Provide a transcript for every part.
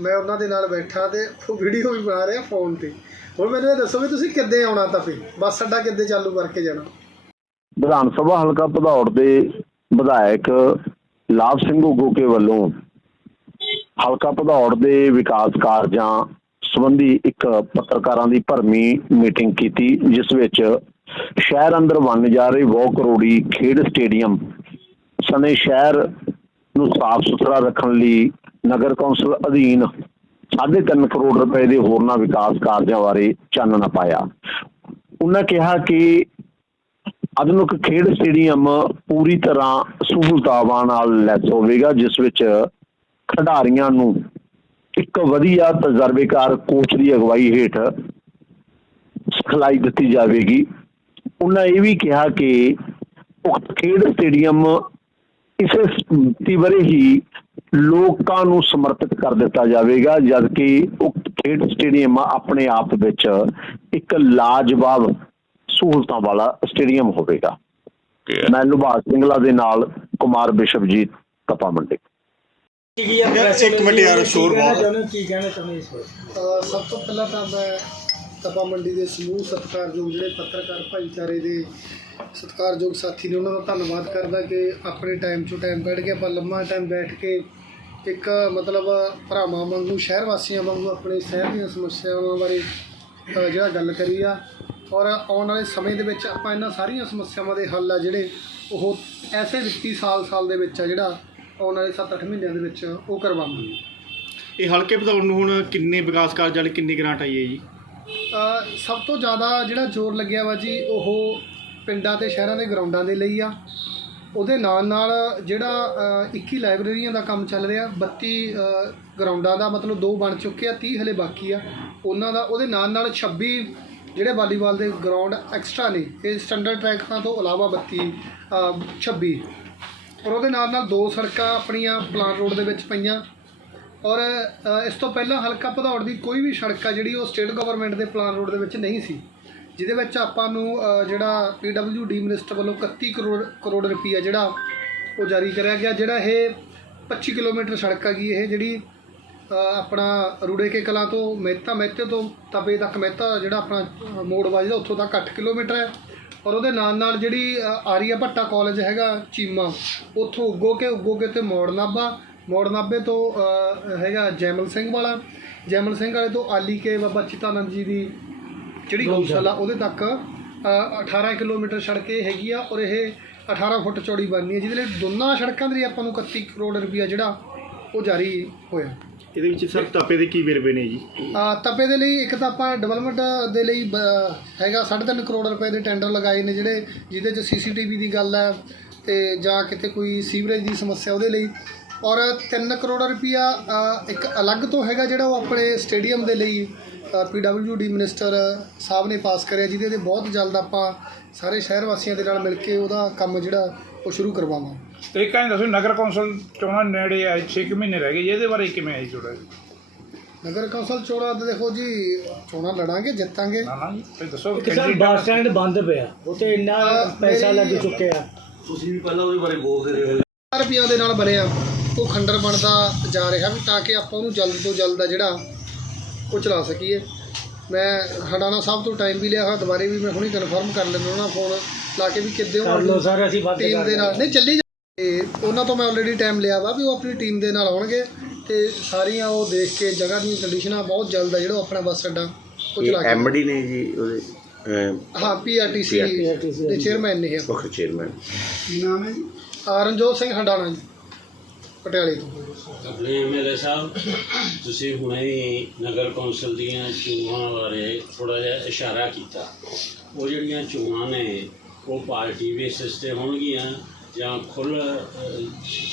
ਮੈਂ ਉਹਨਾਂ ਦੇ ਨਾਲ ਬੈਠਾ ਤੇ ਉਹ ਵੀਡੀਓ ਵੀ ਬਣਾ ਰਿਹਾ ਫੋਨ ਤੇ। ਹੁਣ ਮੈਨੂੰ ਇਹ ਦੱਸੋ ਵੀ ਤੁਸੀਂ ਕਿੱਦੇ ਆਉਣਾ ਤਪੇ ਬੱਸ ਅੱਡਾ ਕਿੱਦੇ ਚਾਲੂ ਕਰਕੇ ਜਾਣਾ? ਵਿਧਾਨ ਸਭਾ ਹਲਕਾ ਭਦੌੜ ਦੇ ਵਿਧਾਇਕ ਲਾਭ ਸਿੰਘ ਗੋਕੇ ਵੱਲੋਂ ਹਲਕਾ ਭਦੌੜ ਦੇ ਵਿਕਾਸ ਕਾਰਜਾਂ ਸੰਬੰਧੀ ਇੱਕ ਪੱਤਰਕਾਰਾਂ ਦੀ ਭਰਮੀ ਮੀਟਿੰਗ ਕੀਤੀ, ਜਿਸ ਵਿੱਚ ਸ਼ਹਿਰ ਅੰਦਰ ਬਣ ਜਾ ਰਹੇ ਬਹੁ ਕਰੋੜੀ ਖੇਡ ਸਟੇਡੀਅਮ ਸਨੇ ਸ਼ਹਿਰ ਨੂੰ ਸਾਫ਼ ਸੁਥਰਾ ਰੱਖਣ ਲਈ ਨਗਰ ਕੌਂਸਲ ਅਧੀਨ 3.5 ਕਰੋੜ ਰੁਪਏ ਦੇ ਹੋਰਨਾਂ ਵਿਕਾਸ ਕਾਰਜਾਂ ਬਾਰੇ ਚਾਨਣਾ ਪਾਇਆ। ਉਹਨਾਂ ਕਿਹਾ ਕਿ ਆਧੁਨਿਕ ਖੇਡ ਸਟੇਡੀਅਮ ਪੂਰੀ ਤਰ੍ਹਾਂ ਸਹੂਲਤਾਵਾਂ ਨਾਲ ਲੈਸ ਹੋਵੇਗਾ, ਜਿਸ ਵਿੱਚ ਖਿਡਾਰੀਆਂ ਨੂੰ ਇੱਕ ਵਧੀਆ ਤਜਰਬੇਕਾਰ ਕੋਚ ਦੀ ਅਗਵਾਈ ਹੇਠ ਸਿਖਲਾਈ ਦਿੱਤੀ ਜਾਵੇਗੀ। ਉਹਨਾਂ ਇਹ ਵੀ ਕਿਹਾ ਕਿ ਉਕਤ ਖੇਡ ਸਟੇਡੀਅਮ ਇਸੇ ਸਮਿਤੀ ਬਾਰੇ ਹੀ ਲੋਕਾਂ ਨੂੰ ਸਮਰਪਿਤ ਕਰ ਦਿੱਤਾ ਜਾਵੇਗਾ ਜਦਕਿ ਉਕਤ ਖੇਡ ਸਟੇਡੀਅਮ ਆਪਣੇ ਆਪ ਵਿੱਚ ਇੱਕ ਲਾਜਵਾਬ ਸਹੂਲਤਾਂ ਵਾਲਾ ਸਟੇਡੀਅਮ ਹੋਵੇਗਾ। ਮੈਂ ਲੁਭਾਸ ਸਿੰਘਲਾ ਦੇ ਨਾਲ ਕੁਮਾਰ ਬਿਸ਼ਵਜੀਤ ਕਪਾ ਮੰਡੀ। ਇੱਕ ਮਿੰਟ ਯਾਰ, ਸ਼ੋਰ ਬਹੁਤ। ਆ। ਕੀ ਕਹਿਣਾ ਚਾਹੁੰਦੇ ਸਭ ਤੋਂ ਪਹਿਲਾਂ ਤਾਂ ਮੈਂ ਤਪਾ ਮੰਡੀ ਦੇ ਸਮੂਹ ਸਤਿਕਾਰਯੋਗ ਜਿਹੜੇ ਪੱਤਰਕਾਰ ਭਾਈਚਾਰੇ ਦੇ ਸਤਿਕਾਰਯੋਗ ਸਾਥੀ ਨੇ, ਉਹਨਾਂ ਦਾ ਧੰਨਵਾਦ ਕਰਦਾ ਕਿ ਆਪਣੇ ਟਾਈਮ ਚੋਂ ਟਾਈਮ ਕੱਢ ਕੇ ਆਪਾਂ ਲੰਮਾ ਟਾਈਮ ਬੈਠ ਕੇ ਇੱਕ ਮਤਲਬ ਭਰਾਵਾਂ ਵਾਂਗੂ, ਸ਼ਹਿਰ ਵਾਸੀਆਂ ਵਾਂਗੂ ਆਪਣੇ ਸ਼ਹਿਰ ਦੀਆਂ ਸਮੱਸਿਆਵਾਂ ਬਾਰੇ ਜਿਹੜਾ ਗੱਲ ਕਰੀ ਆ। ਔਰ ਆਉਣ ਵਾਲੇ ਸਮੇਂ ਦੇ ਵਿੱਚ ਆਪਾਂ ਇਹਨਾਂ ਸਾਰੀਆਂ ਸਮੱਸਿਆਵਾਂ ਦੇ ਹੱਲ ਆ ਜਿਹੜੇ ਉਹ ਐਸੇ ਵਿੱਤੀ ਸਾਲ ਸਾਲ ਦੇ ਵਿੱਚ ਆ ਜਿਹੜਾ ਆਉਣ ਵਾਲੇ 7-8 ਮਹੀਨਿਆਂ ਦੇ ਵਿੱਚ ਉਹ ਕਰਵਾਵਾਂਗੇ। ਇਹ ਹਲਕੇ ਵਧਾਉਣ ਨੂੰ ਹੁਣ ਕਿੰਨੇ ਵਿਕਾਸ ਕਾਰਜ ਵਾਲੇ ਕਿੰਨੀ ਗ੍ਰਾਂਟ ਆਈ ਹੈ ਜੀ? ਸਭ ਤੋਂ ਜ਼ਿਆਦਾ ਜਿਹੜਾ ਜ਼ੋਰ ਲੱਗਿਆ ਵਾ ਜੀ ਉਹ ਪਿੰਡਾਂ ਤੇ ਸ਼ਹਿਰਾਂ ਦੇ ਗਰਾਊਂਡਾਂ ਦੇ ਲਈ ਆ। ਉਹਦੇ ਨਾਲ ਨਾਲ ਜਿਹੜਾ ਅ, 21 ਲਾਇਬ੍ਰੇਰੀਆਂ ਦਾ ਕੰਮ ਚੱਲ ਰਿਹਾ 32 ਗਰਾਊਂਡਾਂ ਦਾ ਮਤਲਬ ਦੋ ਬਣ ਚੁੱਕੇ ਆ 30 ਹਲੇ ਬਾਕੀ ਆ। ਉਹਨਾਂ ਦਾ ਉਹਦੇ ਨਾਲ ਨਾਲ 26 ਜਿਹੜੇ ਵਾਲੀਬਾਲ ਦੇ ਗਰਾਊਂਡ ਐਕਸਟਰਾ ਨੇ ਇਹ ਸਟੈਂਡਰਡ ਟਰੈਕਾਂ ਤੋਂ ਇਲਾਵਾ 32 ਅ, 26 ਔਰ ਉਹਦੇ ਨਾਲ ਨਾਲ ਦੋ ਸੜਕਾਂ ਆਪਣੀਆਂ ਪਲਾਨ ਰੋਡ ਦੇ ਵਿੱਚ ਪਈਆਂ। ਔਰ ਇਸ ਤੋਂ ਪਹਿਲਾਂ ਹਲਕਾ ਭਦੌੜ ਦੀ ਕੋਈ ਵੀ ਸੜਕ ਆ ਜਿਹੜੀ ਉਹ ਸਟੇਟ ਗਵਰਨਮੈਂਟ ਦੇ ਪਲਾਨ ਰੋਡ ਦੇ ਵਿੱਚ ਨਹੀਂ ਸੀ ਜਿਹਦੇ ਵਿੱਚ ਆਪਾਂ ਨੂੰ ਅ, ਜਿਹੜਾ ਡੀ ਮਿਨਿਸਟਰ ਵੱਲੋਂ 31 ਕਰੋੜ ਕਰੋੜ ਰੁਪਈਆ ਜਿਹੜਾ ਉਹ ਜਾਰੀ ਕਰਿਆ ਗਿਆ ਜਿਹੜਾ ਇਹ 25 ਕਿਲੋਮੀਟਰ ਸੜਕ ਹੈਗੀ ਇਹ ਜਿਹੜੀ ਆਪਣਾ ਰੂੜੇ ਕੇ ਕਲਾਂ ਤੋਂ ਮਹਿਤਾ ਮਹਿਤੇ ਤੋਂ ਤਪੇ ਤੱਕ ਮਹਿਤਾ ਜਿਹੜਾ ਆਪਣਾ ਮੋੜ ਵੱਜਦਾ ਉੱਥੋਂ ਤੱਕ 8 ਕਿਲੋਮੀਟਰ ਹੈ। ਔਰ ਉਹਦੇ ਨਾਲ ਨਾਲ ਜਿਹੜੀ ਆਰੀਆ ਭੱਟਾ ਕਾਲਜ ਹੈਗਾ ਚੀਮਾ ਉੱਥੋਂ ਉੱਗੋ ਕੇ ਉੱਗੋ ਕੇ ਤੇ ਮੋੜ ਨਾਭਾ ਮੋੜ ਨਾਭੇ ਤੋਂ ਹੈਗਾ ਜੈਮਲ ਸਿੰਘ ਵਾਲਾ। ਜੈਮਲ ਸਿੰਘ ਵਾਲੇ ਤੋਂ ਆਲੀ ਕੇ ਬਾਬਾ ਚਿਤਾਨੰਦ ਜੀ ਦੀ ਜਿਹੜੀ ਗਊਸ਼ਾਲਾ ਉਹਦੇ ਤੱਕ ਅ, 18 ਕਿਲੋਮੀਟਰ ਸੜਕ ਇਹ ਹੈਗੀ ਆ ਔਰ ਇਹ 18 ਫੁੱਟ ਚੌੜੀ ਬਣਨੀ ਹੈ ਜਿਹਦੇ ਲਈ ਦੋਨਾਂ ਸੜਕਾਂ ਦੇ ਲਈ ਆਪਾਂ ਨੂੰ 31 ਕਰੋੜ ਰੁਪਈਆ ਜਿਹੜਾ ਉਹ ਜਾਰੀ ਹੋਇਆ। ਇਹਦੇ ਵਿੱਚ ਸਰ ਤਾਪੇ ਦੇ ਕੀ ਵੇਰਵੇ ਨੇ ਜੀ? ਆ ਤਪੇ ਦੇ ਲਈ ਇੱਕ ਤਾਂ ਆਪਾਂ ਡਿਵੈਲਪਮੈਂਟ ਦੇ ਲਈ ਹੈਗਾ 3.5 ਕਰੋੜ ਰੁਪਏ ਦੇ ਟੈਂਡਰ ਲਗਾਏ ਨੇ ਜਿਹੜੇ ਜਿਹਦੇ 'ਚ ਸੀਸੀਟੀਵੀ ਦੀ ਗੱਲ ਹੈ ਤੇ ਜਾਂ ਕਿਤੇ ਕੋਈ ਸੀਵਰੇਜ ਦੀ ਸਮੱਸਿਆ ਉਹਦੇ ਲਈ। ਔਰ 3 ਕਰੋੜ ਰੁਪਿਆ ਅ, ਇੱਕ ਅਲੱਗ ਤੋਂ ਹੈਗਾ ਜਿਹੜਾ ਉਹ ਆਪਣੇ ਸਟੇਡੀਅਮ ਦੇ ਲਈ ਡੀ ਮਿਨਿਸਟਰ ਸਾਹਿਬ ਨੇ ਪਾਸ ਕਰਿਆ ਜਿਹਦੇ ਤੇ ਬਹੁਤ ਜਲਦ ਆਪਾਂ ਸਾਰੇ ਸ਼ਹਿਰ ਵਾਸੀਆਂ ਦੇ ਨਾਲ ਮਿਲ ਕੇ ਉਹਦਾ ਕੰਮ ਜਿਹੜਾ ਉਹ ਸ਼ੁਰੂ ਕਰਵਾਵਾਂਗੇ। ਤੇ ਇੱਕ ਐਂ ਦੱਸੋ ਨਗਰ ਕੌਂਸਲ ਚੋਣਾਂ ਨੇੜੇ ਆ 6 ਮਹੀਨੇ ਰਹਿ ਗਏ ਜੀ, ਇਹਦੇ ਬਾਰੇ ਕਿਵੇਂ ਆਈ ਜੁੜਾ ਨਗਰ ਕੌਂਸਲ ਚੋਣਾਂ ਤੇ ਦੇਖੋ ਜੀ ਚੋਣਾਂ ਲੜਾਂਗੇ ਜਿੱਤਾਂਗੇ। ਨਾ ਨਾ ਜੀ ਤੇ ਦੱਸੋ ਬੱਸ ਸਟੈਂਡ ਬੰਦ ਪਿਆ ਉੱਥੇ ਇੰਨਾ ਪੈਸਾ ਲੱਗ ਚੁੱਕਿਆ। ਰੁਪਈਆ ਦੇ ਨਾਲ ਬਣਿਆ। ਉਹ ਖੰਡਰ ਬਣਦਾ ਜਾ ਰਿਹਾ ਵੀ ਤਾਂ ਕਿ ਆਪਾਂ ਉਹਨੂੰ ਜਲਦ ਤੋਂ ਜਲਦ ਆ ਜਿਹੜਾ ਉਹ ਚਲਾ ਸਕੀਏ। ਮੈਂ ਹਡਾਣਾ ਸਾਹਿਬ ਤੋਂ ਟਾਈਮ ਵੀ ਲਿਆ ਹੋਇਆ ਦੁਬਾਰੇ ਵੀ ਮੈਂ ਹੁਣੀ ਕਨਫਰਮ ਕਰ ਲੈਂਦਾ ਉਹਨਾਂ ਫੋਨ ਲਾ ਕੇ ਵੀ ਕਿੱਦੇ ਕਰ ਲਓ ਸਰ ਅਸੀਂ ਵੱਧ ਟੀਮ ਕਰ ਦੇ ਨਾਲ। ਨਹੀਂ ਚੱਲੀ ਜਾ- ਤੇ ਉਹਨਾਂ ਤੋਂ ਮੈਂ ਆਲਰੇਡੀ ਟਾਈਮ ਲਿਆ ਵਾ ਵੀ ਉਹ ਆਪਣੀ ਟੀਮ ਦੇ ਨਾਲ ਆਉਣਗੇ ਤੇ ਸਾਰੀਆਂ ਉਹ ਦੇਖ ਕੇ ਜਗ੍ਹਾ ਦੀਆਂ ਕੰਡੀਸ਼ਨਾਂ ਬਹੁਤ ਜਲਦ ਆ ਜਿਹੜਾ ਉਹ ਆਪਣਾ ਬੱਸ ਅੱਡਾ ਉਹ ਚਲਾ ਕੇ ਐਮਡੀ ਨੇ ਜੀ ਉਹਦੇ ਹਾਂ ਪੀਆਰਟੀਸੀ ਦੇ ਚੇਅਰਮੈਨ ਨੇ ਮੁੱਖ ਚੇਅਰਮੈਨ ਕੀ ਨਾਮ ਹੈ ਜੀ? ਰਣਜੋਤ ਸਿੰਘ ਹੰਡਾਣਾ ਜੀ। ਪਟਿਆਲੇ ਤੋਂ। ਆਪਣੇ ਐਮਐਲਏ ਸਾਹਿਬ ਤੁਸੀਂ ਹੁਣੇ ਹੀ ਨਗਰ ਕੌਂਸਲ ਦੀਆਂ ਚੋਣਾਂ ਬਾਰੇ ਥੋੜਾ ਜਿਹਾ ਇਸ਼ਾਰਾ ਕੀਤਾ। ਉਹ ਜਿਹੜੀਆਂ ਚੋਣਾਂ ਨੇ ਉਹ ਪਾਰਟੀ ਬੇਸਿਸ ਤੇ ਹੋਣਗੀਆਂ ਜਾਂ ਖੁੱਲ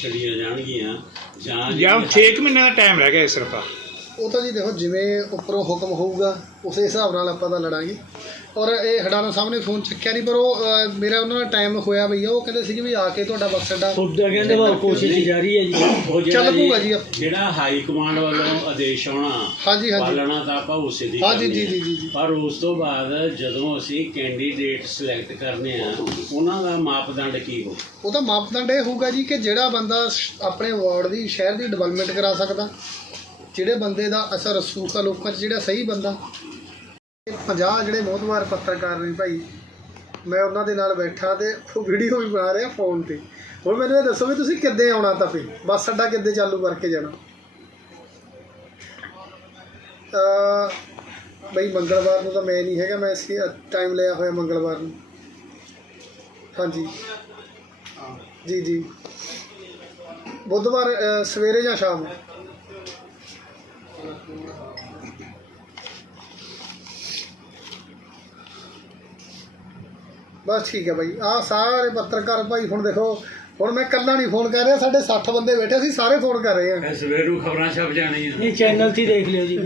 ਛੜੀਆਂ ਜਾਣਗੀਆਂ ਜਾਂ ਜਾਂ 6 ਮਹੀਨੇ ਦਾ ਟਾਈਮ ਰਹਿ ਗਿਆ ਸਿਰਫ। ਉਹ ਤਾਂ ਜੀ ਦੇਖੋ ਜਿਵੇਂ ਉੱਪਰੋਂ ਹੁਕਮ ਹੋਊਗਾ ਉਸੇ ਹਿਸਾਬ ਨਾਲ ਆਪਾਂ ਤਾਂ ਲੜਾਂਗੇ ਔਰ ਇਹ ਹਡਾਣਾ ਸਾਹਿਬ ਨੇ ਫੋਨ ਚੱਕਿਆ ਨਹੀਂ ਪਰ ਉਹ ਮੇਰਾ ਉਹਨਾਂ ਦਾ ਟਾਈਮ ਹੋਇਆ ਭਈਆ ਉਹ ਕਹਿੰਦੇ ਸੀ ਵੀ ਆ ਕੇ ਤੁਹਾਡਾ ਬੱਸ ਅੱਡਾ ਉੱਧਰ ਕਹਿੰਦੇ ਵਾ ਕੋਸ਼ਿਸ਼ ਜਾਰੀ ਹੈ ਜੀ ਉਹ ਜਿਹੜਾ ਚੱਲ ਪਊਗਾ ਜੀ। ਜਿਹੜਾ ਹਾਈ ਕਮਾਂਡ ਵੱਲੋਂ ਆਦੇਸ਼ ਆਉਣਾ ਹਾਂਜੀ ਹਾਂਜੀ ਪਾਲਣਾ ਤਾਂ ਆਪਾਂ ਉਸੇ ਦੀ ਹਾਂਜੀ, ਕਰਨੀ ਜੀ, ਹੈ। ਜੀ, ਜੀ, ਜੀ। ਪਰ ਉਸ ਤੋਂ ਬਾਅਦ ਜਦੋਂ ਅਸੀਂ ਕੈਂਡੀਡੇਟ ਸਿਲੈਕਟ ਕਰਨੇ ਆ ਉਹਨਾਂ ਦਾ ਮਾਪਦੰਡ ਕੀ ਹੋ ਉਹਦਾ ਮਾਪਦੰਡ ਇਹ ਹੋਊਗਾ ਜੀ ਕਿ ਜਿਹੜਾ ਬੰਦਾ ਸ਼- ਆਪਣੇ ਵਾਰਡ ਦੀ ਸ਼ਹਿਰ ਦੀ ਡਿਵੈਲਪਮੈਂਟ ਕਰਾ ਸਕਦਾ ਜਿਹੜੇ ਬੰਦੇ ਦਾ ਅਸਰ ਰਸੂਖਾ ਲੋਕਾਂ 'ਚ ਜਿਹੜਾ ਸਹੀ ਬੰਦਾ। 50 ਜਿਹੜੇ ਮੋਹਤਵਾਰ ਪੱਤਰਕਾਰ ਨੇ ਭਾਈ ਮੈਂ ਉਹਨਾਂ ਦੇ ਨਾਲ ਬੈਠਾ ਤੇ ਉਹ ਵੀਡੀਓ ਵੀ ਬਣਾ ਰਿਹਾ ਫੋਨ ਤੇ। ਹੁਣ ਮੈਨੂੰ ਇਹ ਦੱਸੋ ਵੀ ਤੁਸੀਂ ਕਿੱਦੇ ਆਉਣਾ ਤਪੇ ਬੱਸ ਅੱਡਾ ਕਿੱਦੇ ਚਾਲੂ ਕਰਕੇ ਜਾਣਾ? ਤਾਂ ਬਈ ਮੰਗਲਵਾਰ ਨੂੰ ਤਾਂ ਮੈਂ ਨਹੀਂ ਹੈਗਾ ਮੈਂ ਇਸ ਟਾਈਮ ਲਿਆ ਹੋਇਆ ਮੰਗਲਵਾਰ ਨੂੰ। ਹਾਂਜੀ। ਜੀ ਜੀ। ਬੁੱਧਵਾਰ ਸਵੇਰੇ ਜਾਂ ਸ਼ਾਮ? ਨੂੰ ਬਸ ਠੀਕ ਹੈ ਭਾਈ ਆ ਸਾਰੇ ਪੱਤਰਕਾਰ ਭਾਈ ਹੁਣ ਦੇਖੋ ਹੁਣ ਮੈਂ ਕੱਲਾ ਨਹੀਂ ਫੋਨ ਕਰ ਰਿਹਾ ਸਾਡੇ 60 ਬੰਦੇ ਬੈਠੇ ਸੀ ਸਾਰੇ ਫੋਨ ਕਰ ਰਹੇ ਆ ਸਵੇਰੂ ਖਬਰਾਂ ਛਪ ਜਾਣੀਆਂ ਨਹੀਂ ਚੈਨਲ 'ਤੇ ਹੀ ਦੇਖ ਲਿਓ ਜੀ।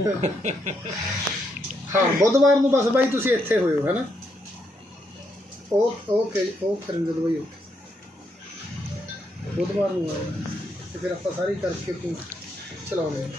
ਹਾਂ ਬੁੱਧਵਾਰ ਨੂੰ ਬਸ ਭਾਈ ਤੁਸੀਂ ਇੱਥੇ ਹੋਇਓ ਹੈ ਨਾ? ਉਹ ਓਕੇ ਉਹ ਕਰਾਂਗੇ ਭਾਈ ਓਕੇ ਬੁੱਧਵਾਰ ਨੂੰ ਆਉਣਾ ਤੇ ਫਿਰ ਆਪਾਂ ਸਾਰੀ ਕਰਕੇ ਤੂੰ ਚਲਾਉਂਦੇ ਹਾਂ।